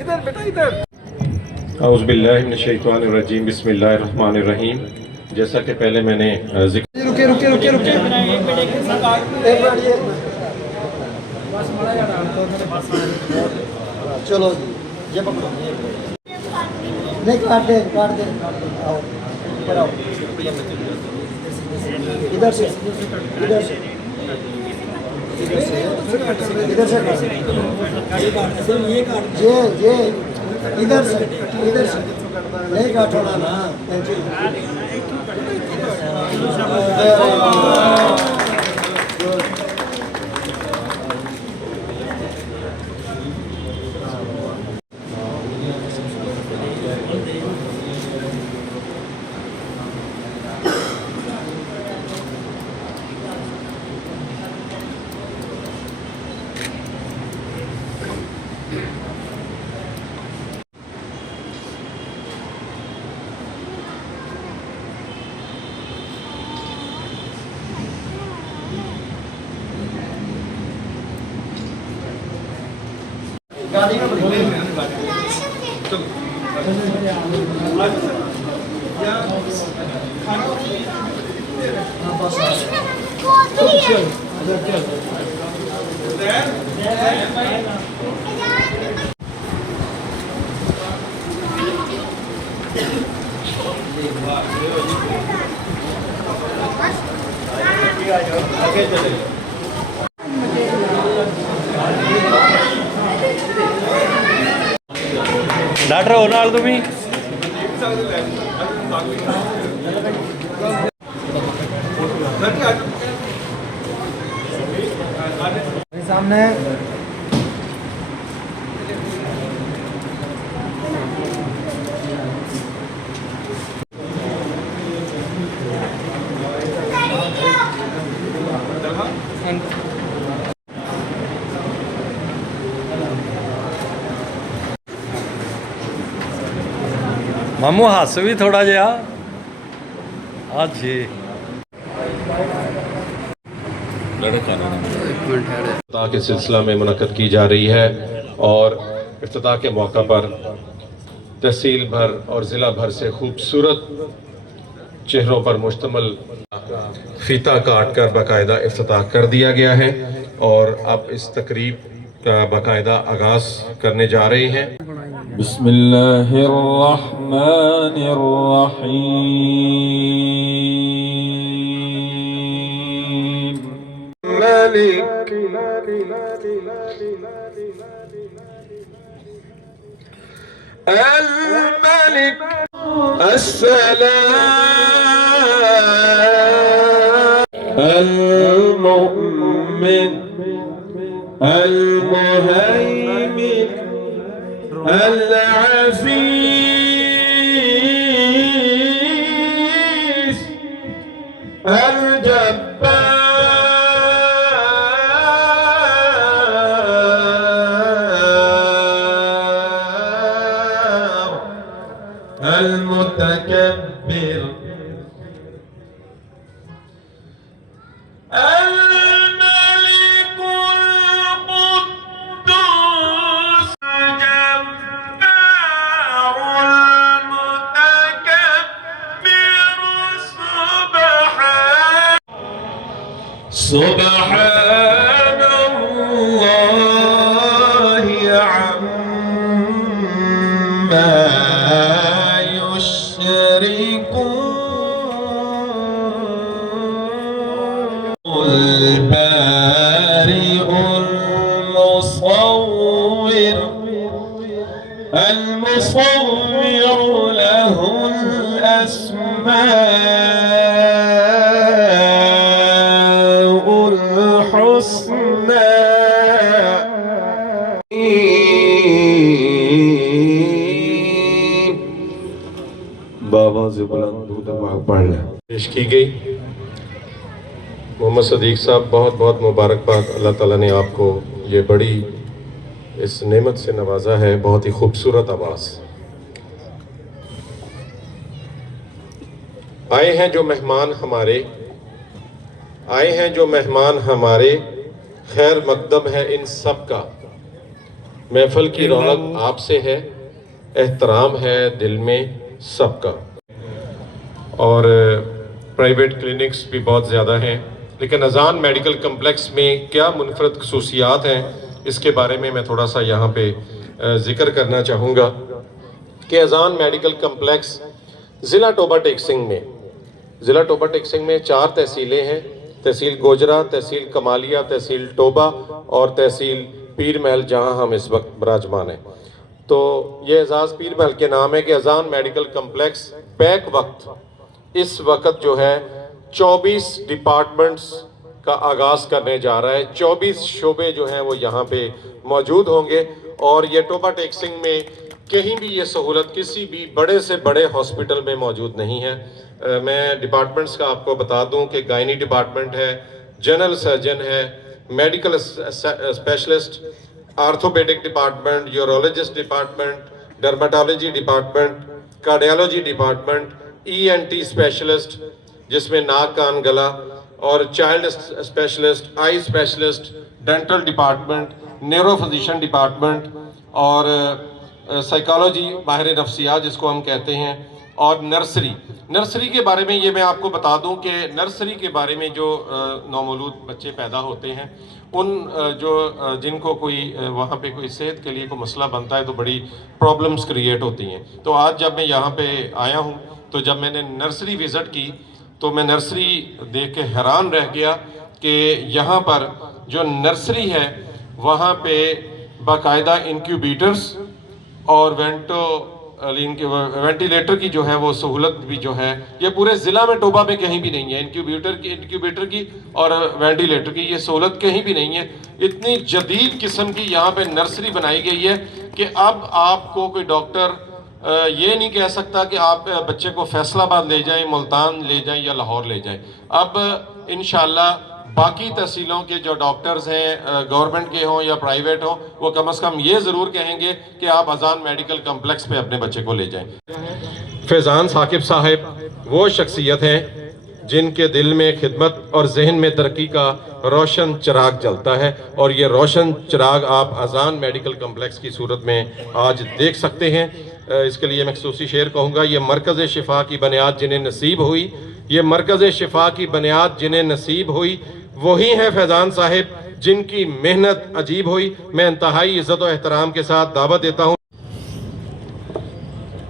ادھر بیٹا ادھر. اعوذ باللہ من الشیطان الرجیم بسم اللہ الرحمن الرحیم. جیسا کہ پہلے میں نے ذکر رکے. چلو جی یہ پکڑو. نہیں کاٹ دے کاٹ دے. آؤ ادھر آؤ. ادھر سے ادھر سے ادھر سے یہ ادھر سے نہیں کاٹونا نا. گاڑی میں ڈاکٹر ہو نال تمہیں سامنے مامو ہس بھی تھوڑا جہا. ہاں جی افتتاح کے سلسلہ میں منعقد کی جا رہی ہے اور افتتاح کے موقع پر تحصیل بھر اور ضلع بھر سے خوبصورت چہروں پر مشتمل فیتہ کاٹ کر باقاعدہ افتتاح کر دیا گیا ہے اور اب اس تقریب کا باقاعدہ آغاز کرنے جا رہے ہیں. بسم اللہ الرحمن الرحیم. مالک الملك السلام المؤمن المهيمن العزيز الجبار المتكبر الملك القدوس الجبار المتكبر سبحان الله عما البارئ المصور له الأسماء الحسنى. بابا سے بلند پڑھ لیں. پیش کی گئی محمد صدیق صاحب بہت بہت مبارکباد. اللہ تعالیٰ نے آپ کو یہ بڑی اس نعمت سے نوازا ہے. بہت ہی خوبصورت آواز. آئے ہیں جو مہمان ہمارے آئے ہیں جو مہمان ہمارے، خیر مقدم ہے ان سب کا، محفل کی رونق آپ سے ہے، احترام ہے دل میں سب کا۔ اور پرائیویٹ کلینکس بھی بہت زیادہ ہیں، لیکن اذان میڈیکل کمپلیکس میں کیا منفرد خصوصیات ہیں اس کے بارے میں تھوڑا سا یہاں پہ ذکر کرنا چاہوں گا کہ اذان میڈیکل کمپلیکس ضلع ٹوبہ ٹیکسنگ میں 4 تحصیلیں ہیں، تحصیل گوجرہ، تحصیل کمالیہ، تحصیل ٹوبہ اور تحصیل پیر محل، جہاں ہم اس وقت براجمان ہیں۔ تو یہ اعزاز پیر محل کے نام ہے کہ اذان میڈیکل کمپلیکس بیک وقت اس وقت جو ہے 24 ڈپارٹمنٹس کا آغاز کرنے جا رہا ہے، 24 شعبے جو ہیں وہ یہاں پہ موجود ہوں گے، اور یہ ٹوبہ ٹیکسنگ میں کہیں بھی یہ سہولت کسی بھی بڑے سے بڑے ہاسپٹل میں موجود نہیں ہے۔ میں ڈپارٹمنٹس کا آپ کو بتا دوں کہ گائنی ڈپارٹمنٹ ہے، جنرل سرجن ہے، medical specialist, orthopaedic department, urologist department, dermatology department, cardiology department, ENT specialist جس میں ناک کان گلا، اور child specialist, eye specialist, dental department, neuro physician department, اور سائیکالوجی ماہر نفسیات جس کو ہم کہتے ہیں، اور نرسری کے بارے میں یہ میں آپ کو بتا دوں کہ نرسری کے بارے میں جو نومولود بچے پیدا ہوتے ہیں، ان جن کو کوئی وہاں پہ کوئی صحت کے لیے کوئی مسئلہ بنتا ہے تو بڑی پرابلمز کریٹ ہوتی ہیں۔ تو آج جب میں یہاں پہ آیا ہوں تو جب میں نے نرسری وزٹ کی تو میں نرسری دیکھ کے حیران رہ گیا کہ یہاں پر جو نرسری ہے وہاں پہ باقاعدہ انکیوبیٹرز اور وینٹیلیٹر کی جو ہے وہ سہولت بھی جو ہے یہ پورے ضلع میں ٹوبہ میں کہیں بھی نہیں ہے، انکیوبیٹر کی اور وینٹیلیٹر کی یہ سہولت کہیں بھی نہیں ہے۔ اتنی جدید قسم کی یہاں پہ نرسری بنائی گئی ہے کہ اب آپ کو کوئی ڈاکٹر یہ نہیں کہہ سکتا کہ آپ بچے کو فیصل آباد لے جائیں، ملتان لے جائیں یا لاہور لے جائیں۔ اب انشاءاللہ باقی تحصیلوں کے جو ڈاکٹرز ہیں، گورنمنٹ کے ہوں یا پرائیویٹ ہوں، وہ کم از کم یہ ضرور کہیں گے کہ آپ اذان میڈیکل کمپلیکس پہ اپنے بچے کو لے جائیں۔ فیضان ثاقب صاحب وہ شخصیت ہیں جن کے دل میں خدمت اور ذہن میں ترقی کا روشن چراغ جلتا ہے، اور یہ روشن چراغ آپ اذان میڈیکل کمپلیکس کی صورت میں آج دیکھ سکتے ہیں۔ اس کے لیے میں خصوصی شعر کہوں گا، یہ مرکز شفا کی بنیاد جنہیں نصیب ہوئی، یہ مرکز شفا کی بنیاد جنہیں نصیب ہوئی، وہی ہیں فیضان صاحب جن کی محنت عجیب ہوئی۔ میں انتہائی عزت و احترام کے ساتھ دعوت دیتا ہوں۔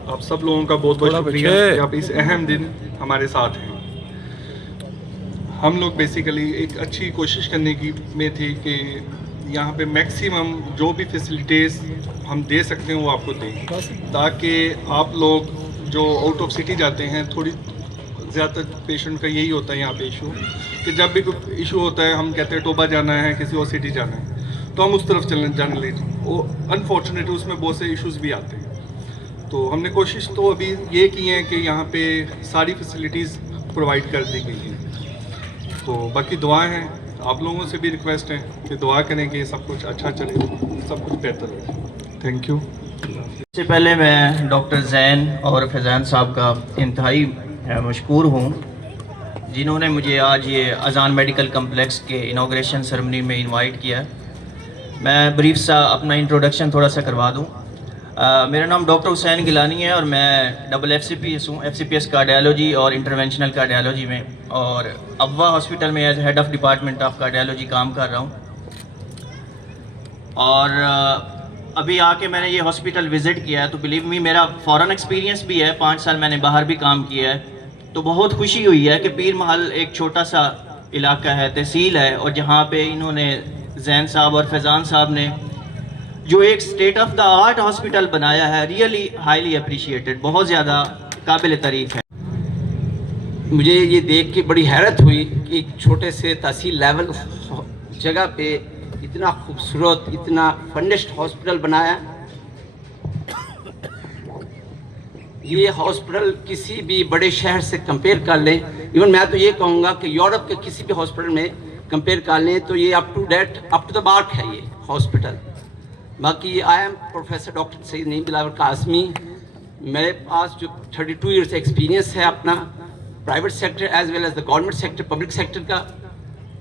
آپ سب لوگوں کا بہت بہت شکریہ کہ آپ اس اہم دن ہمارے ساتھ ہیں۔ ہم لوگ بیسیکلی ایک اچھی کوشش کرنے کی میں تھے کہ یہاں پہ میکسیمم جو بھی فیسلٹیز ہم دے سکتے ہیں وہ آپ کو دیں، تاکہ آپ لوگ جو آؤٹ آف سٹی جاتے ہیں، تھوڑی زیادہ پیشنٹ کا یہی ہوتا ہے یہاں پہ ایشو کہ جب بھی کوئی ایشو ہوتا ہے ہم کہتے ہیں ٹوبہ جانا ہے، کسی اور سٹی جانا ہے، تو ہم اس طرف جانے لیتے ہیں۔ وہ انفارچونیٹلی اس میں بہت سے ایشوز بھی آتے ہیں، تو ہم نے کوشش تو ابھی یہ کی ہے کہ یہاں پہ ساری فیسلٹیز پرووائڈ کر دی گئی ہیں۔ تو باقی دعائیں ہیں، آپ لوگوں سے بھی ریکویسٹ ہے کہ دعا کریں کہ سب کچھ اچھا چلے، سب کچھ بہتر ہو۔ Thank you. سب سے پہلے میں ڈاکٹر زین اور فیضان صاحب کا انتہائی مشکور ہوں جنہوں نے مجھے آج یہ اذان میڈیکل کمپلیکس کے انوگریشن سرمنی میں انوائٹ کیا۔ میں بریف سا اپنا انٹروڈکشن تھوڑا سا کروا دوں۔ میرا نام ڈاکٹر حسین گیلانی ہے اور میں FCPS ہوں، FCPS کارڈیالوجی اور انٹرونشنل کارڈیالوجی میں، اور ابوا ہاسپٹل میں as head of department of cardiology کام کر رہا ہوں۔ اور ابھی آ کے میں نے یہ ہاسپٹل وزٹ کیا ہے تو بلیو می میرا فورن ایکسپیرینس بھی ہے، 5 سال میں نے باہر بھی کام کیا ہے، تو بہت خوشی ہوئی ہے کہ پیر محل ایک چھوٹا سا علاقہ ہے، تحصیل ہے، اور جہاں پہ انہوں نے زین صاحب اور فیضان صاحب نے جو ایک state of the art hospital بنایا ہے، ریئلی ہائیلی اپریشیٹڈ، بہت زیادہ قابل تعریف ہے۔ مجھے یہ دیکھ کے بڑی حیرت ہوئی کہ ایک چھوٹے سے تحصیل لیول جگہ پہ اتنا خوبصورت، اتنا فنڈسڈ ہاسپٹل بنایا۔ یہ ہاسپٹل کسی بھی بڑے شہر سے کمپیئر کر لیں، ایون میں تو یہ کہوں گا کہ یورپ کے کسی بھی ہاسپٹل میں کمپیئر کر لیں تو یہ اپ ٹو دا مارک ہے یہ ہاسپٹل۔ باقی I am professor doctor Syed Naeem Dilawar Qasmi, میرے پاس جو 32 ایئرس ایکسپیرینس ہے اپنا private sector as well as the government sector, public sector کا،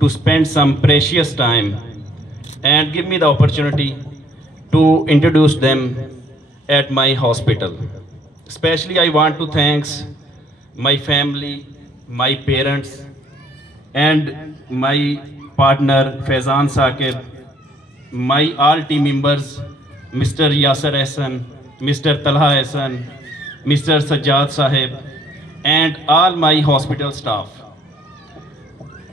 to spend some precious time and give me the opportunity to introduce them at my hospital. Especially I want to thank my family, my parents and my partner Faizan Saqib, my all team members, Mr. Yasser Hassan, Mr. Talha Hassan, Mr. Sajjad Sahib and all my hospital staff,